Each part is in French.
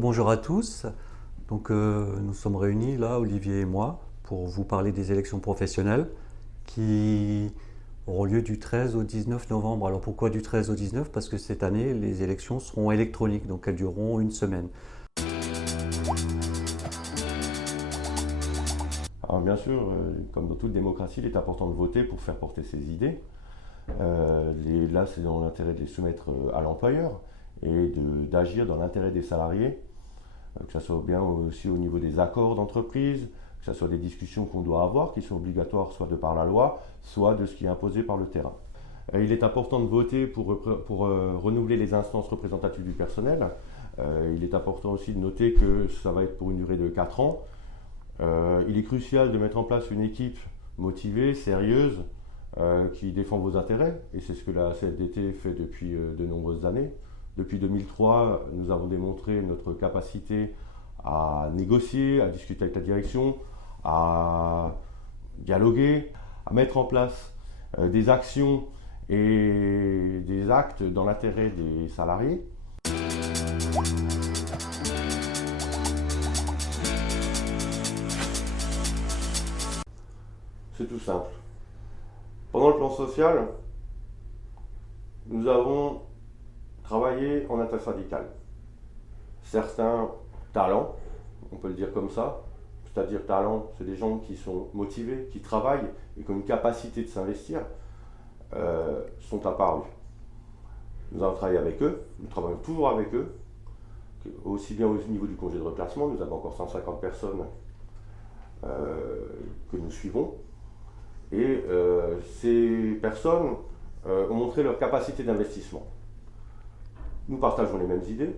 Bonjour à tous. Nous sommes réunis là, Olivier et moi, pour vous parler des élections professionnelles qui auront lieu du 13 au 19 novembre. Alors pourquoi du 13 au 19? Parce que cette année, les élections seront électroniques, donc elles dureront une semaine. Alors bien sûr, comme dans toute démocratie, il est important de voter pour faire porter ses idées. Là, c'est dans l'intérêt de les soumettre à l'employeur et d'agir dans l'intérêt des salariés, que ce soit bien aussi au niveau des accords d'entreprise, que ce soit des discussions qu'on doit avoir, qui sont obligatoires soit de par la loi, soit de ce qui est imposé par le terrain. Il est important de voter pour renouveler les instances représentatives du personnel. Il est important aussi de noter que ça va être pour une durée de 4 ans. Il est crucial de mettre en place une équipe motivée, sérieuse, qui défend vos intérêts, et c'est ce que la CFDT fait depuis de nombreuses années. Depuis 2003, nous avons démontré notre capacité à négocier, à discuter avec la direction, à dialoguer, à mettre en place des actions et des actes dans l'intérêt des salariés. C'est tout simple. Pendant le plan social, nous avons travaillé en intersyndical. Certains talents, on peut le dire comme ça, c'est-à-dire talents, c'est des gens qui sont motivés, qui travaillent et qui ont une capacité de s'investir, sont apparus. Nous avons travaillé avec eux, nous travaillons toujours avec eux, aussi bien au niveau du congé de reclassement, nous avons encore 150 personnes que nous suivons. Et ces personnes ont montré leur capacité d'investissement. Nous partageons les mêmes idées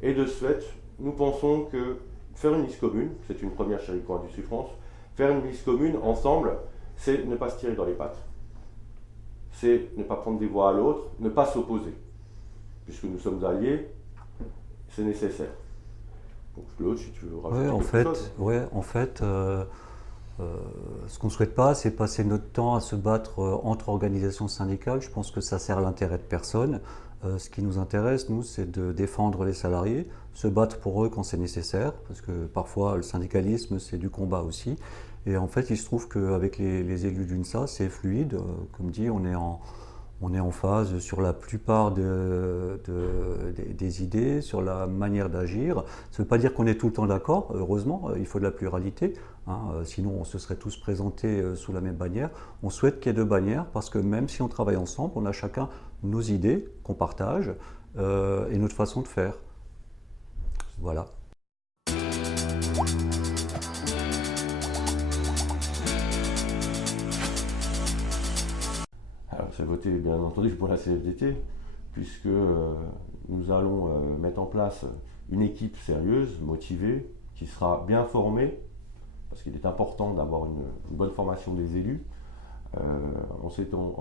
et de ce fait, nous pensons que faire une liste commune, c'est une première chez Rico Industrie France, faire une liste commune ensemble, c'est ne pas se tirer dans les pattes. C'est ne pas prendre des voix à l'autre, ne pas s'opposer. Puisque nous sommes alliés, c'est nécessaire. Donc Claude, si tu veux rajouter quelque chose. Ce qu'on ne souhaite pas, c'est passer notre temps à se battre entre organisations syndicales. Je pense que ça sert l'intérêt de personne. Ce qui nous intéresse, nous, c'est de défendre les salariés, se battre pour eux quand c'est nécessaire, parce que parfois le syndicalisme, c'est du combat aussi. Et en fait, il se trouve qu'avec les élus d'UNSA, c'est fluide. Comme dit, on est en phase sur la plupart des idées, sur la manière d'agir. Ça ne veut pas dire qu'on est tout le temps d'accord, heureusement, il faut de la pluralité, hein, sinon on se serait tous présentés sous la même bannière. On souhaite qu'il y ait deux bannières parce que même si on travaille ensemble, on a chacun nos idées qu'on partage et notre façon de faire. Voilà. Alors c'est voté bien entendu pour la CFDT, puisque nous allons mettre en place une équipe sérieuse, motivée, qui sera bien formée, parce qu'il est important d'avoir une bonne formation des élus. En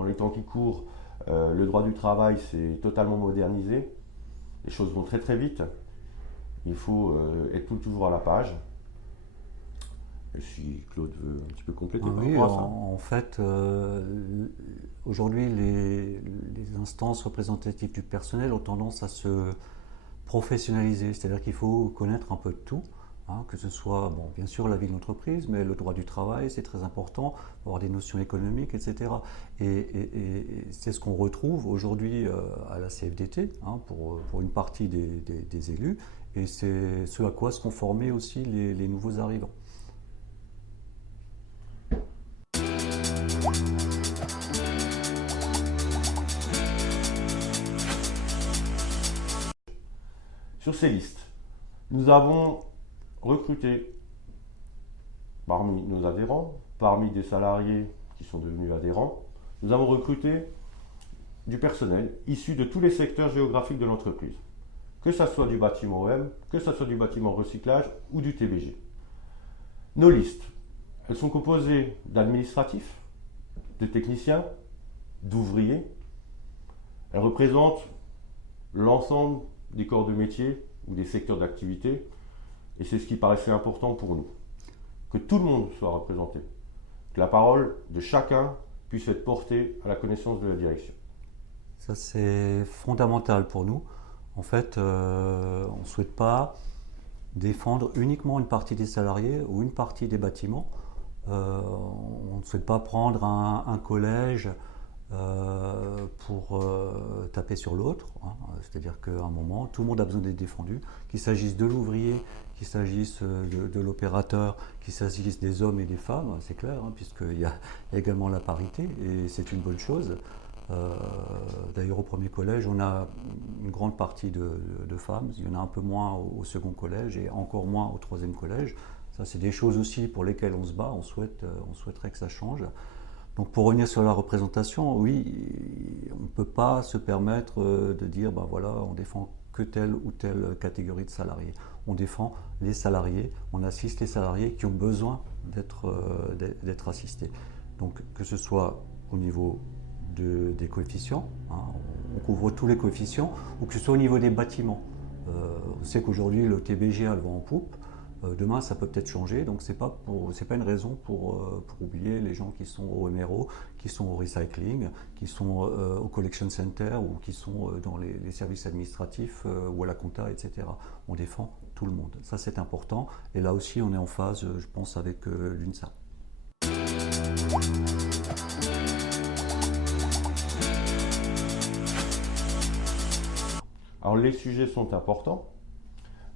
les temps qui courent, le droit du travail s'est totalement modernisé, les choses vont très très vite, il faut être toujours à la page. Et si Claude veut un petit peu compléter par Oui, rapport à ça. en fait, aujourd'hui, les instances représentatives du personnel ont tendance à se professionnaliser, c'est-à-dire qu'il faut connaître un peu de tout, hein, que ce soit, bon, bien sûr, la vie de l'entreprise, mais le droit du travail, c'est très important, avoir des notions économiques, etc. Et c'est ce qu'on retrouve aujourd'hui à la CFDT, hein, pour une partie des élus, et c'est ce à quoi seront formés aussi les nouveaux arrivants. Sur ces listes, nous avons recruté parmi nos adhérents, parmi des salariés qui sont devenus adhérents, nous avons recruté du personnel issu de tous les secteurs géographiques de l'entreprise, que ce soit du bâtiment OM, que ce soit du bâtiment recyclage ou du TBG. Nos listes, elles sont composées d'administratifs, de techniciens, d'ouvriers. Elles représentent l'ensemble des corps de métier ou des secteurs d'activité, et c'est ce qui paraissait important pour nous. Que tout le monde soit représenté, que la parole de chacun puisse être portée à la connaissance de la direction. Ça, c'est fondamental pour nous. En fait, on ne souhaite pas défendre uniquement une partie des salariés ou une partie des bâtiments. On ne souhaite pas prendre un collège pour taper sur l'autre, hein. C'est-à-dire qu'à un moment, tout le monde a besoin d'être défendu, qu'il s'agisse de l'ouvrier, qu'il s'agisse de l'opérateur, qu'il s'agisse des hommes et des femmes, c'est clair, hein, puisqu'il y a également la parité, et c'est une bonne chose. D'ailleurs, au premier collège, on a une grande partie de femmes, il y en a un peu moins au second collège et encore moins au troisième collège. Ça, c'est des choses aussi pour lesquelles on se bat, on souhaiterait que ça change. Donc pour revenir sur la représentation, oui, on ne peut pas se permettre de dire, ben voilà, on défend que telle ou telle catégorie de salariés. On défend les salariés, on assiste les salariés qui ont besoin d'être assistés. Donc que ce soit au niveau des coefficients, hein, on couvre tous les coefficients, ou que ce soit au niveau des bâtiments. On sait qu'aujourd'hui le TBG a le vent en poupe. Demain, ça peut peut-être changer, donc c'est pas une raison pour oublier les gens qui sont au MRO, qui sont au recycling, qui sont au collection center ou qui sont dans les services administratifs ou à la compta, etc. On défend tout le monde. Ça, c'est important. Et là aussi, on est en phase, je pense, avec l'UNSA. Alors les sujets sont importants.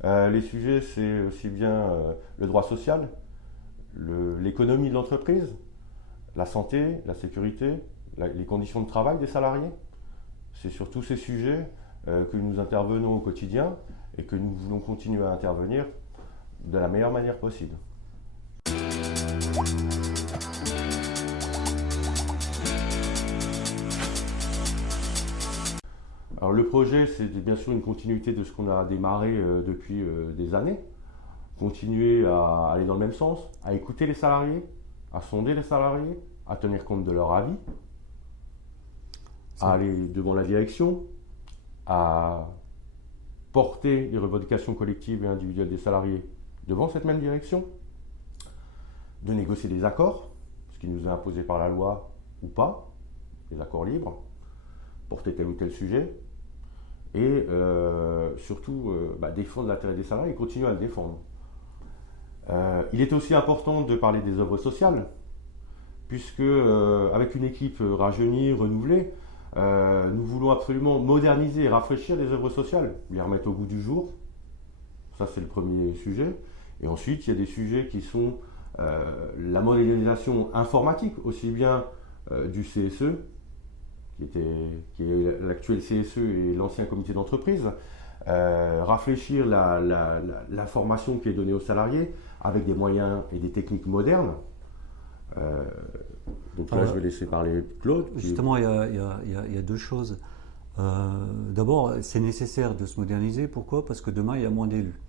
Les sujets, c'est aussi bien le droit social, l'économie de l'entreprise, la santé, la sécurité, les conditions de travail des salariés. C'est sur tous ces sujets que nous intervenons au quotidien et que nous voulons continuer à intervenir de la meilleure manière possible. Alors le projet, c'est bien sûr une continuité de ce qu'on a démarré depuis des années. Continuer à aller dans le même sens, à écouter les salariés, à sonder les salariés, à tenir compte de leur avis, à aller devant la direction, à porter les revendications collectives et individuelles des salariés devant cette même direction, de négocier des accords, ce qui nous est imposé par la loi ou pas, des accords libres, porter tel ou tel sujet, et surtout défendre l'intérêt des salariés et continuer à le défendre. Il est aussi important de parler des œuvres sociales, puisque avec une équipe rajeunie, renouvelée, nous voulons absolument moderniser et rafraîchir les œuvres sociales, les remettre au goût du jour. Ça, c'est le premier sujet. Et ensuite, il y a des sujets qui sont la modernisation informatique, aussi bien du CSE, qui est l'actuel CSE et l'ancien comité d'entreprise, rafraîchir la formation qui est donnée aux salariés avec des moyens et des techniques modernes. Donc là, je vais laisser parler Claude. Justement, il y a deux choses. D'abord, c'est nécessaire de se moderniser. Pourquoi? Parce que demain, il y a moins d'élus.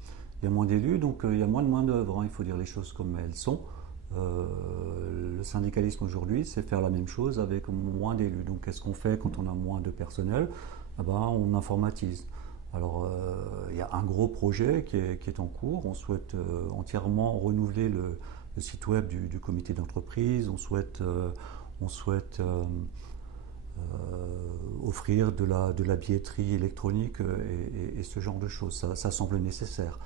Il y a moins d'élus, donc il y a moins de main-d'œuvre, hein. Il faut dire les choses comme elles sont. Le syndicalisme aujourd'hui, c'est faire la même chose avec moins d'élus. Donc qu'est-ce qu'on fait quand on a moins de personnel? On informatise. Alors il y a un gros projet qui est en cours. On souhaite entièrement renouveler le site web du comité d'entreprise. On souhaite offrir de la billetterie électronique et ce genre de choses. Ça semble nécessaire.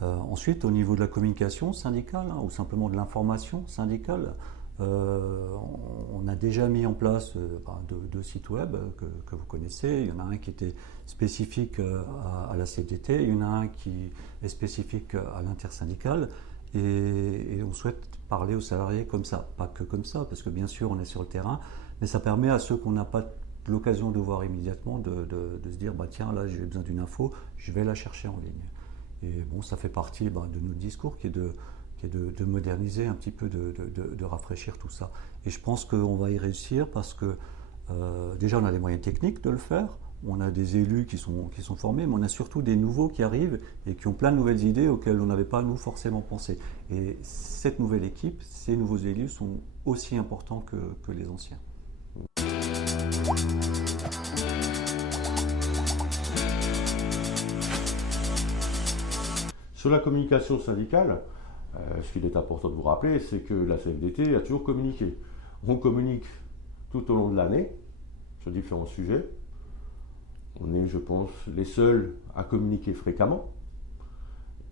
Ensuite, au niveau de la communication syndicale, hein, ou simplement de l'information syndicale, on a déjà mis en place deux sites web que vous connaissez. Il y en a un qui était spécifique à la CFDT, il y en a un qui est spécifique à l'intersyndicale, et on souhaite parler aux salariés comme ça. Pas que comme ça, parce que bien sûr on est sur le terrain, mais ça permet à ceux qu'on n'a pas l'occasion de voir immédiatement de se dire tiens, là j'ai besoin d'une info, je vais la chercher en ligne. Et bon, ça fait partie de notre discours qui est de moderniser un petit peu, de rafraîchir tout ça. Et je pense qu'on va y réussir parce que déjà on a les moyens techniques de le faire, on a des élus qui sont formés, mais on a surtout des nouveaux qui arrivent et qui ont plein de nouvelles idées auxquelles on n'avait pas nous forcément pensé. Et cette nouvelle équipe, ces nouveaux élus sont aussi importants que les anciens. Sur la communication syndicale, ce qu'il est important de vous rappeler, c'est que la CFDT a toujours communiqué. On communique tout au long de l'année sur différents sujets. On est, je pense, les seuls à communiquer fréquemment.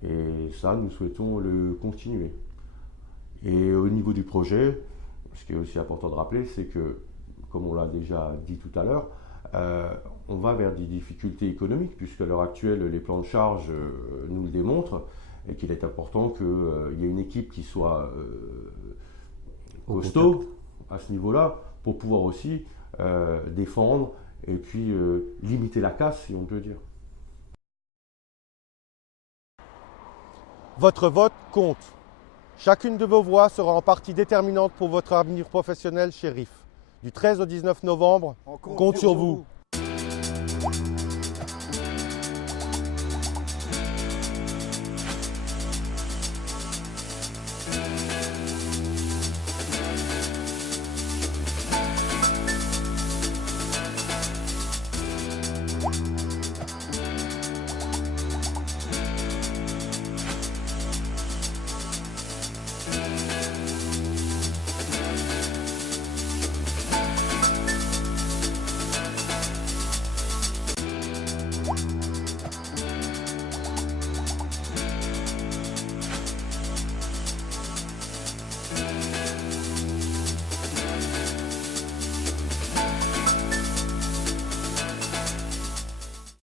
Et ça, nous souhaitons le continuer. Et au niveau du projet, ce qui est aussi important de rappeler, c'est que, comme on l'a déjà dit tout à l'heure, on va vers des difficultés économiques, puisque à l'heure actuelle, les plans de charge nous le démontrent, et qu'il est important qu'il y ait une équipe qui soit costaud à ce niveau-là, pour pouvoir aussi défendre et puis limiter la casse, si on peut dire. Votre vote compte. Chacune de vos voix sera en partie déterminante pour votre avenir professionnel chez RIF. Du 13 au 19 novembre, on compte sur vous.